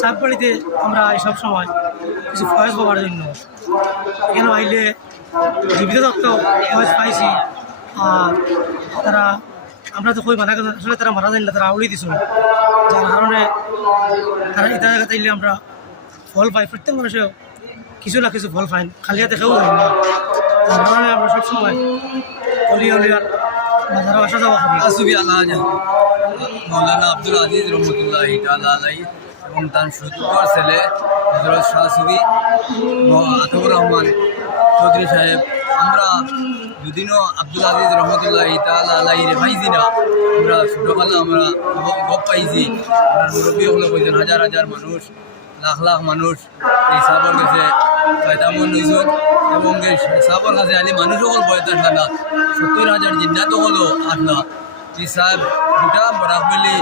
সাতবাড়িতে আমরা সব সময় কিছু ফয়েজ পাওয়ার জন্য এখানে আইলে জীবিত তত্ত্ব ফয়েজ পাইছি। আর তারা আমরা তো কই মানা আসলে তারা মারা যায় না, তারা আউলি দিছিল, যার কারণে তারা এটা জায়গা চাইলে আমরা ফল পাই। প্রত্যেক মানুষের কিছু না কিছু ফল পাই, খালি হাতে খেয়েও হয় না। তার কারণে আমরা সবসময় অলিয়া উলিয়ার বাজারে আসা যাওয়া করি। আসুবি আল্লাহ মৌলানা আব্দুল আজিজ রহমতুল্লাহ আলাই এবং তার সুযোগ্য ছেলে হজরত শাহ সুবি আতবুর রহমান চৌধুরী সাহেব, আমরা দুদিনও আব্দুল আজিজ রহমতুল্লাহ আলাই রেভাইছি না। আমরা ছোটোকালে আমরা গপ পাইছি, আমরা মুরব্বী হলে কইছেন হাজার হাজার মানুষ, লাখ লাখ মানুষ এই সাবর গেছে পয়তামন হয়েছেন এবং সাবর কাছে আলি মানুষ সকল বয়স আসলা না, 70,000 জিন্নাত হলো আসলা। এই সাহেব গোটা বরাকবেলি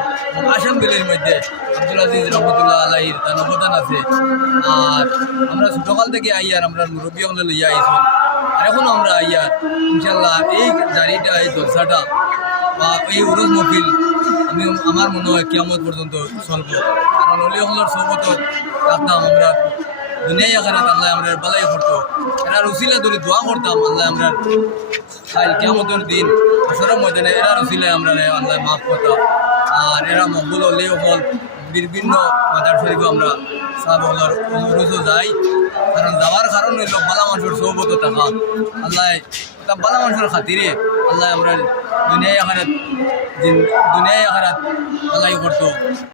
আসাম বেলির মধ্যে আব্দুল আজিজ রহমতুল্লাহ আলাইর তার অবদান আছে। আর আমরা ছোটকাল থেকে আইয়ার আমরা মুরব্বী হলে লইয়া আইসুন, আর এখনও আমরা আইয়ার ইনশাল্লাহ এই জারিটা এই জলসাটা বা এই উরুজ মহফিল আমি আমার মনে হয় কিয়ামত পর্যন্ত চলব। কারণ অলি হলের সৌবত রাখতাম আমরা দুনিয়ায় আখারাত আল্লাহ আমরা বালাই করতো, এরা রুসিলা ধরে দোয়া করতাম আল্লাহ আমরা খাই কিয়ামতের দিন আসরের ময়দানে এরা রুসিলায় আমরা আল্লাহ মাফ করতাম। আর এরা মকবুল অলি হল বিভিন্ন মাজার শরীফে আমরা সাহাব হলার রুজও যাই, কারণ যাওয়ার কারণ হইল বালা মানুষের সৌবত থাকা। আল্লাহ বালা মানুষের খাতিরে আল্লাহ আমরা দুনিয়ায় আখারাত আল্লাহ করতো।